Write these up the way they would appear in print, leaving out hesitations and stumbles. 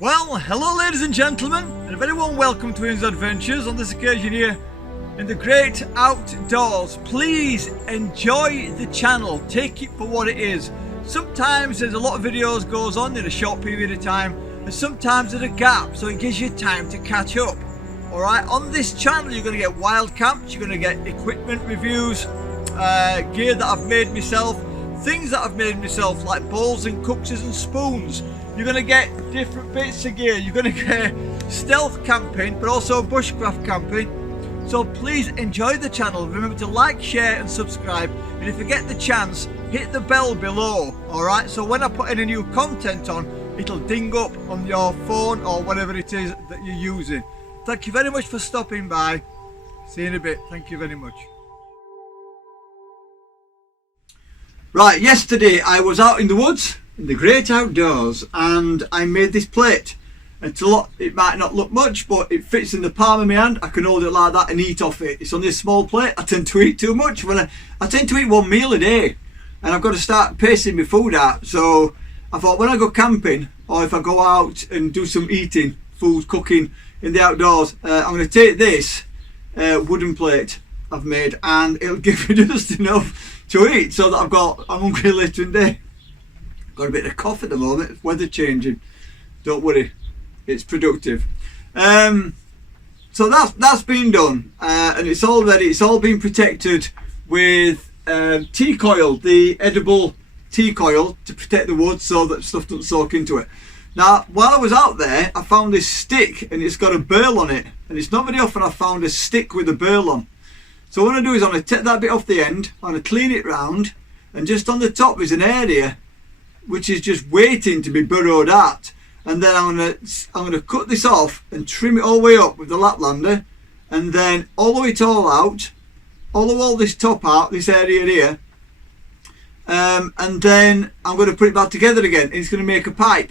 Well, hello ladies and gentlemen, and a very warm welcome to Ian's Adventures on this occasion here in the great outdoors. Please enjoy the channel, take it for what it is. Sometimes there's a lot of videos goes on in a short period of time, and sometimes there's a gap, so it gives you time to catch up. Alright, on this channel you're going to get wild camps, you're going to get equipment reviews, gear that I've made myself, things that I've made myself like bowls and cups and spoons. You're going to get different bits of gear. You're going to get stealth camping, but also bushcraft camping. So please enjoy the channel. Remember to like, share and subscribe. And if you get the chance, hit the bell below. Alright, so when I put any new content on, it'll ding up on your phone or whatever it is that you're using. Thank you very much for stopping by. See you in a bit. Thank you very much. Right, yesterday I was out in the woods, in the great outdoors, and I made this plate. It's a lot, it might not look much, but it fits in the palm of my hand. I can hold it like that and eat off it. It's only a small plate. I tend to eat too much. When I tend to eat one meal a day, and I've got to start pacing my food out. So I thought when I go camping, or if I go out and do some eating, food cooking in the outdoors, I'm going to take this wooden plate I've made, and it'll give me just enough to eat, so that I'm hungry later in the day. Got a bit of cough at the moment. It's weather changing. Don't worry, it's productive. So that's been done, and it's all ready. It's all been protected with teak oil, the edible teak oil, to protect the wood so that stuff doesn't soak into it. Now, while I was out there, I found this stick, and it's got a burl on it, and it's not very often I found a stick with a burl on. So what I do is I'm going to take that bit off the end, I'm going to clean it round, and just on the top is an area which is just waiting to be burrowed out. And then I'm going to cut this off and trim it all the way up with the Laplander, and then hollow it all out, hollow all this top out, this area here, and then I'm going to put it back together again, and it's going to make a pipe.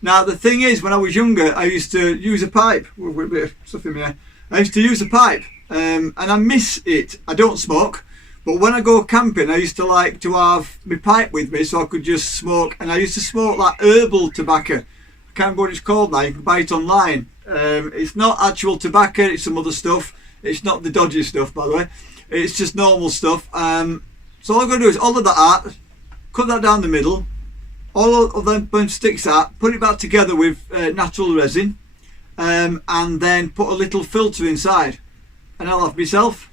Now the thing is, when I was younger, I used to use a pipe with a bit of stuff in there. I used to use a pipe. And I miss it. I don't smoke, but when I go camping I used to like to have my pipe with me so I could just smoke, and I used to smoke like herbal tobacco. I can't remember what it's called now, you can buy it online. It's not actual tobacco, it's some other stuff. It's not the dodgy stuff, by the way, it's just normal stuff. So all I'm going to do is all of that out, cut that down the middle, all of them sticks out, put it back together with natural resin, and then put a little filter inside. And I'll have myself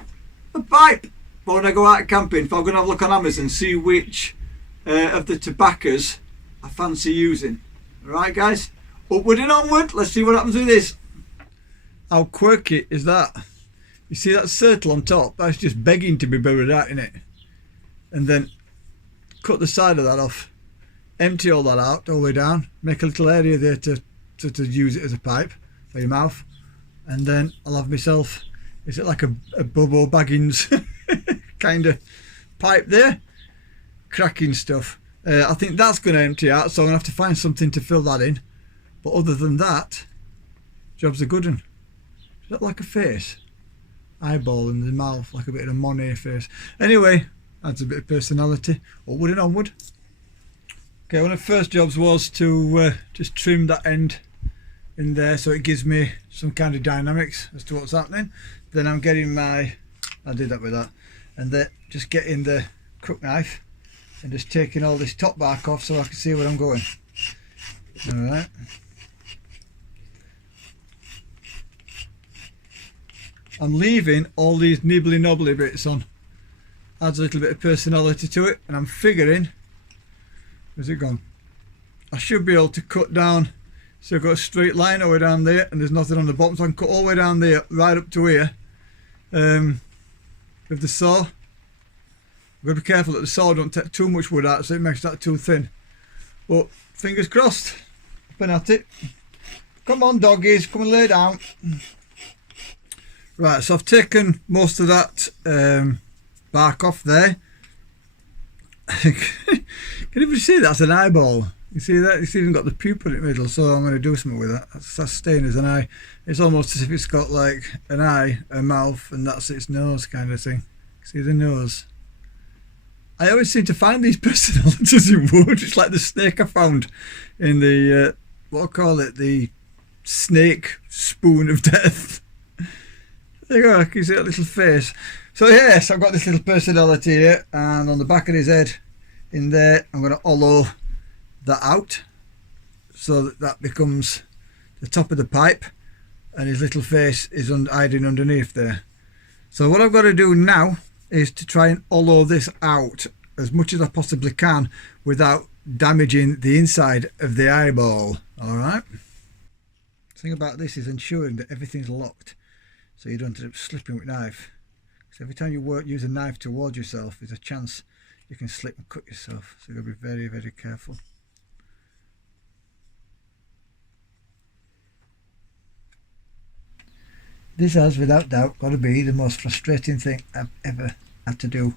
a pipe for when I go out camping. If I'm going to have a look on Amazon, see which of the tobaccos I fancy using. Alright guys, upward and onward, let's see what happens with this. How quirky is that? You see that circle on top? That's just begging to be buried out in it. And then cut the side of that off, empty all that out all the way down, make a little area there to use it as a pipe for your mouth, and then I'll have myself, is it like a Bobo Baggins kind of pipe there? Cracking stuff. I think that's going to empty out, so I'm going to have to find something to fill that in. But other than that, job's a good one. Is that like a face? Eyeball in the mouth, like a bit of a Monet face. Anyway, adds a bit of personality. Upward and onward. Okay, one of the first jobs was to just trim that end in there so it gives me some kind of dynamics as to what's happening. Then I'm getting I did that with that, and then just getting the crook knife and just taking all this top bark off so I can see where I'm going. Alright. I'm leaving all these nibbly knobbly bits on. Adds a little bit of personality to it, and I'm figuring, where's it gone? I should be able to cut down, so I've got a straight line all the way down there, and there's nothing on the bottom, so I can cut all the way down there, right up to here, with the saw. I've got to be careful that the saw don't take too much wood out, so it makes that too thin. But fingers crossed, up and at it. Come on doggies, come and lay down. Right, so I've taken most of that bark off there. Can you see that's an eyeball? You see that? It's even got the pupil in the middle, so I'm going to do something with that. That's staying as an eye. It's almost as if it's got like an eye, a mouth, and that's its nose kind of thing. See the nose? I always seem to find these personalities in wood. It's like the snake I found in the what I call it, the snake spoon of death. There you go, you can see that little face. So yes, I've got this little personality here, and on the back of his head in there I'm going to hollow that out so that that becomes the top of the pipe, and his little face is hiding underneath there. So what I've got to do now is to try and hollow this out as much as I possibly can without damaging the inside of the eyeball. Alright, the thing about this is ensuring that everything's locked so you don't end up slipping with knife, because every time you use a knife towards yourself there's a chance you can slip and cut yourself, so you've got to be very, very careful. This has without doubt got to be the most frustrating thing I've ever had to do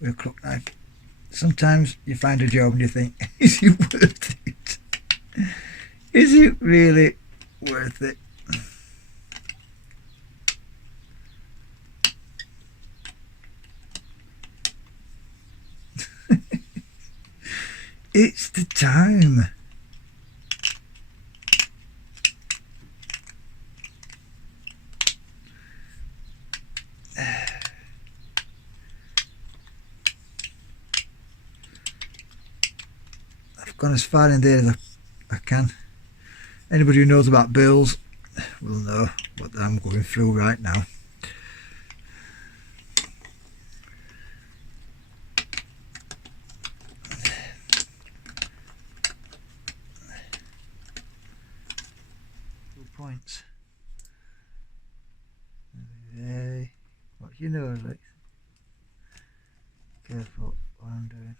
with a crook knife. Sometimes you find a job and you think, is it worth it? Is it really worth it? It's the time. I've gone as far in there as I can. Anybody who knows about bills will know what I'm going through right now. Points. Hey, what you know, Alex? Careful what I'm doing.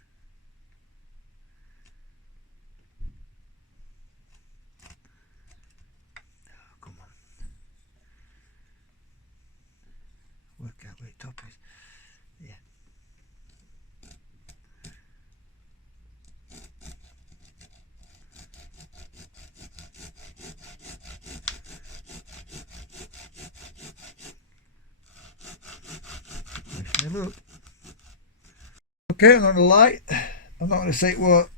Oh, come on. Work out where the top is. Yeah. Look. Okay, I'm not gonna lie, I'm not gonna say it was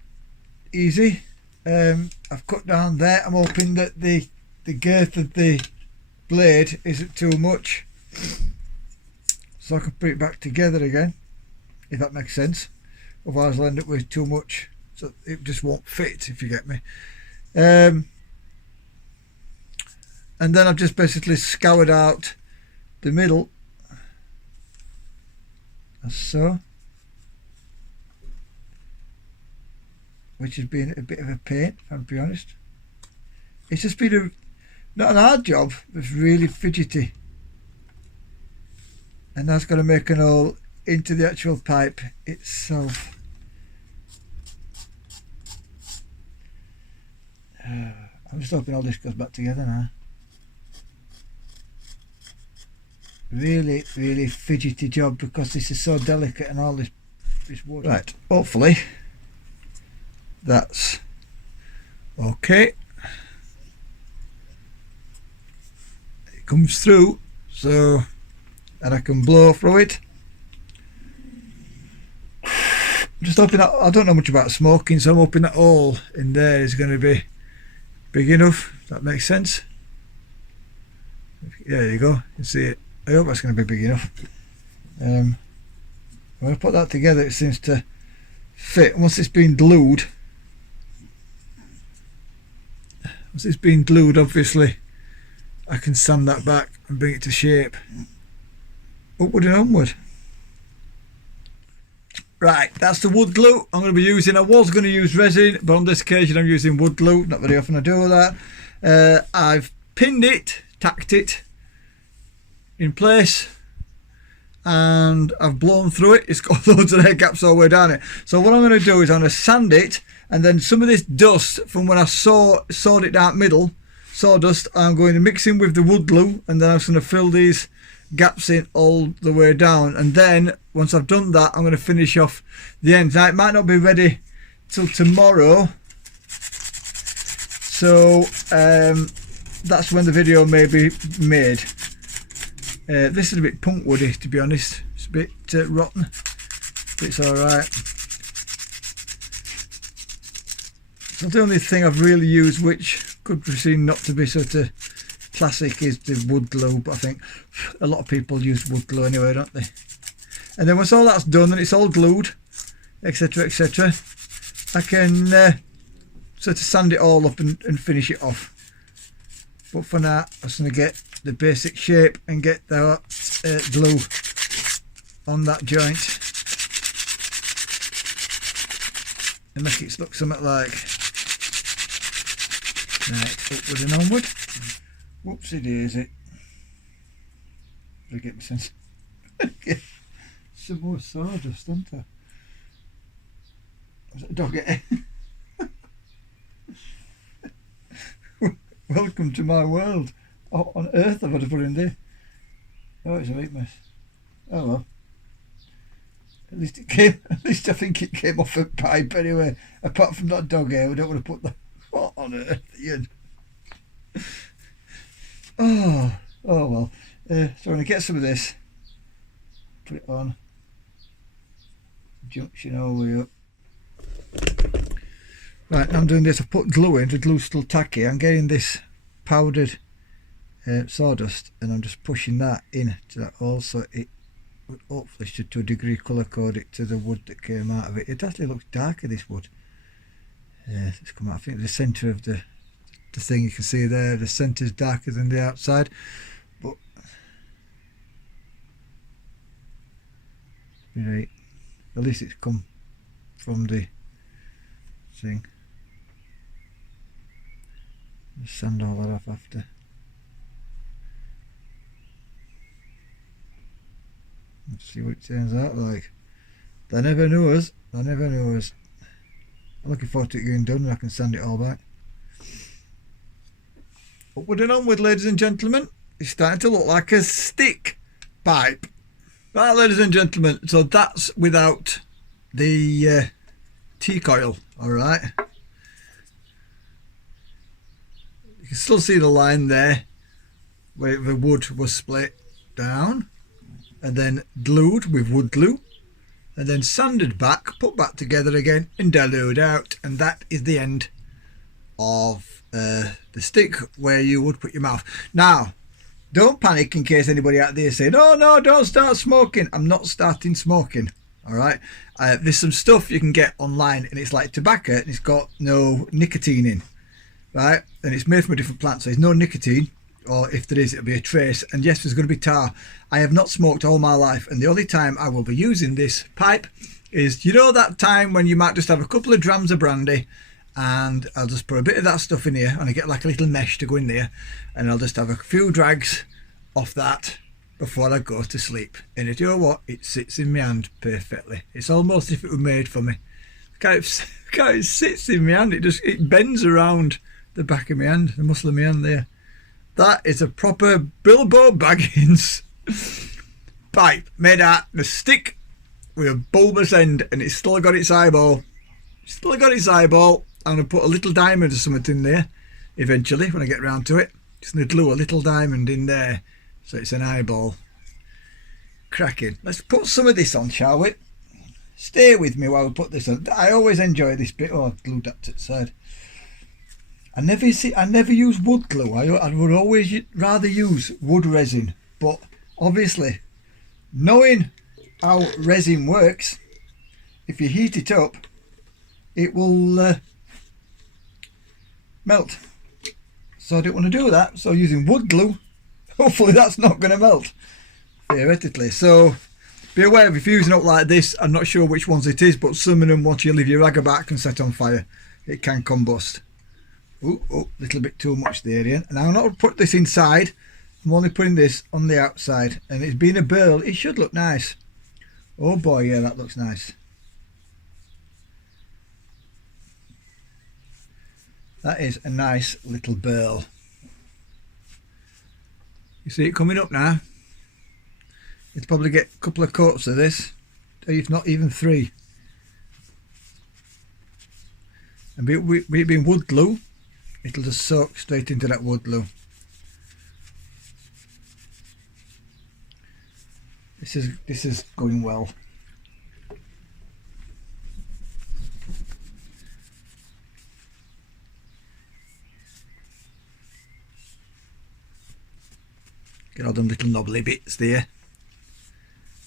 easy. I've cut down there. I'm hoping that the girth of the blade isn't too much, so I can put it back together again, if that makes sense. Otherwise I'll end up with too much, so it just won't fit, if you get me. And then I've just basically scoured out the middle, as so, which has been a bit of a pain, if I'm to be honest. It's just been not an hard job, it's really fidgety, and that's got to make an hole into the actual pipe itself. I'm just hoping all this goes back together now. Really, really fidgety job because this is so delicate and all this wood. Right, hopefully that's okay. It comes through, so and I can blow through it. I'm just hoping that, I don't know much about smoking, so I'm hoping that hole in there is going to be big enough, if that makes sense. Yeah, there you go, you can see it. I hope that's going to be big enough. When I put that together it seems to fit. Once it's been glued, obviously I can sand that back and bring it to shape. Upward and onward. Right, that's the wood glue I'm going to be using. I was going to use resin, but on this occasion I'm using wood glue. Not very often I do that. I've pinned it, tacked it in place, and I've blown through it. It's got loads of air gaps all the way down it. So what I'm going to do is I'm going to sand it, and then some of this dust from when I sawed it down middle, sawdust, I'm going to mix in with the wood glue, and then I'm just going to fill these gaps in all the way down. And then once I've done that, I'm going to finish off the ends. Now it might not be ready till tomorrow, so that's when the video may be made. This is a bit punk woody, to be honest. It's a bit rotten, but it's alright. So the only thing I've really used, which could be seen not to be sort of classic, is the wood glue. But I think a lot of people use wood glue anyway, don't they? And then once all that's done and it's all glued, etc., etc., I can sort of sand it all up and finish it off. But for now, I'm just going to get the basic shape and get the glue on that joint and make it look something like right, upward and onward. Whoopsie daisy. I get my sense. Some more sawdust, isn't there? Was it a dog? Welcome to my world. What on earth have I put in there? Oh, it's a big mess. Oh well. At least it came. At least I think it came off a pipe anyway. Apart from that dog hair, we don't want to put the. What on earth, Ian? Oh well. So I'm going to get some of this. Put it on. Junction all the way up. Right, now I'm doing this. I put glue in. The glue's still tacky. I'm getting this powdered sawdust, and I'm just pushing that in to that hole, so it would hopefully should to a degree colour code it to the wood that came out of it. It actually looks darker, this wood. It's come out. I think the centre of the thing you can see there, the centre is darker than the outside, but right, at least it's come from the thing. Just sand all that off after. Let's see what it turns out like. They never knew us. They never knew us. I'm looking forward to it getting done and I can sand it all back. Upward and onward, ladies and gentlemen. It's starting to look like a stick pipe. Right, ladies and gentlemen. So that's without the T-coil. Alright. You can still see the line there where the wood was split down and then glued with wood glue and then sanded back, put back together again and diluted out, and that is the end of the stick where you would put your mouth. Now don't panic in case anybody out there saying, oh no, don't start smoking. I'm not starting smoking. Alright, there's some stuff you can get online and it's like tobacco and it's got no nicotine in. Right, and it's made from a different plant, so there's no nicotine, or if there is, it'll be a trace. And yes, there's going to be tar. I have not smoked all my life, and the only time I will be using this pipe is, you know, that time when you might just have a couple of drams of brandy, and I'll just put a bit of that stuff in here, and I get like a little mesh to go in there, and I'll just have a few drags off that before I go to sleep. And you know what? It sits in my hand perfectly. It's almost as if it were made for me. It sits in my hand. It bends around the back of my hand, the muscle of my hand there. That is a proper Bilbo Baggins pipe made out of a stick with a bulbous end, and it's still got its eyeball. I'm going to put a little diamond or something in there eventually when I get round to it. Just going to glue a little diamond in there so it's an eyeball. Cracking. Let's put some of this on, shall we? Stay with me while we put this on. I always enjoy this bit. Oh, I've glued that to the side. I never use wood glue. I would always rather use wood resin, but obviously knowing how resin works, if you heat it up it will melt, so I don't want to do that. So using wood glue, hopefully that's not going to melt theoretically. So be aware if you're using it like this, I'm not sure which ones it is, but some of them, once you leave your rag about, can set on fire. It can combust. Oh, little bit too much there, Ian. And I'm not going to put this inside. I'm only putting this on the outside. And it's being a burl, it should look nice. Oh boy, yeah, that looks nice. That is a nice little burl. You see it coming up now? You'll probably get a couple of coats of this, if not even 3. And be it being wood glue, it'll just soak straight into that wood glue. This is going well. Get all them little knobbly bits there.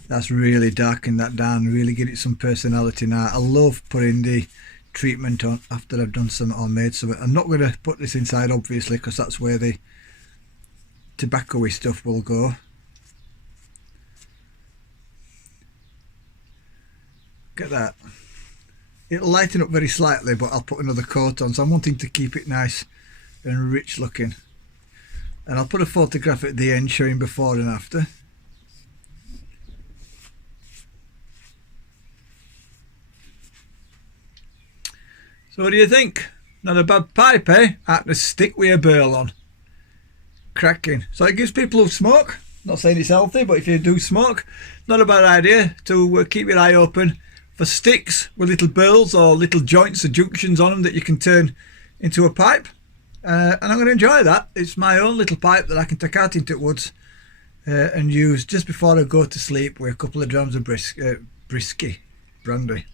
That's really darken that down, really give it some personality now. I love putting the treatment on after I've done some or made some. I'm not going to put this inside obviously because that's where the tobacco-y stuff will go. Get that. It'll lighten up very slightly, but I'll put another coat on, so I'm wanting to keep it nice and rich looking. And I'll put a photograph at the end showing before and after. So what do you think? Not a bad pipe, eh? Out to stick with a burl on. Cracking. So it gives people who smoke, not saying it's healthy, but if you do smoke, not a bad idea to keep your eye open for sticks with little burls or little joints or junctions on them that you can turn into a pipe. And I'm going to enjoy that. It's my own little pipe that I can take out into the woods and use just before I go to sleep with a couple of drams of brisky brandy.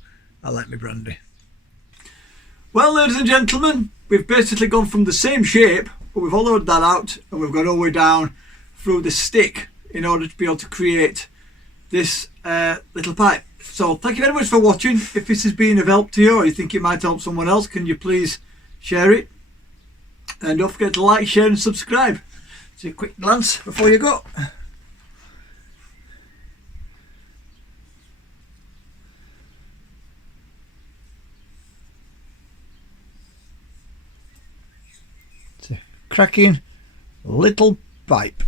I like my brandy. Well, ladies and gentlemen, we've basically gone from the same shape, but we've hollowed that out and we've gone all the way down through the stick in order to be able to create this little pipe. So thank you very much for watching. If this has been of help to you or you think it might help someone else, can you please share it? And don't forget to like, share and subscribe. So a quick glance before you go. It's a cracking little pipe.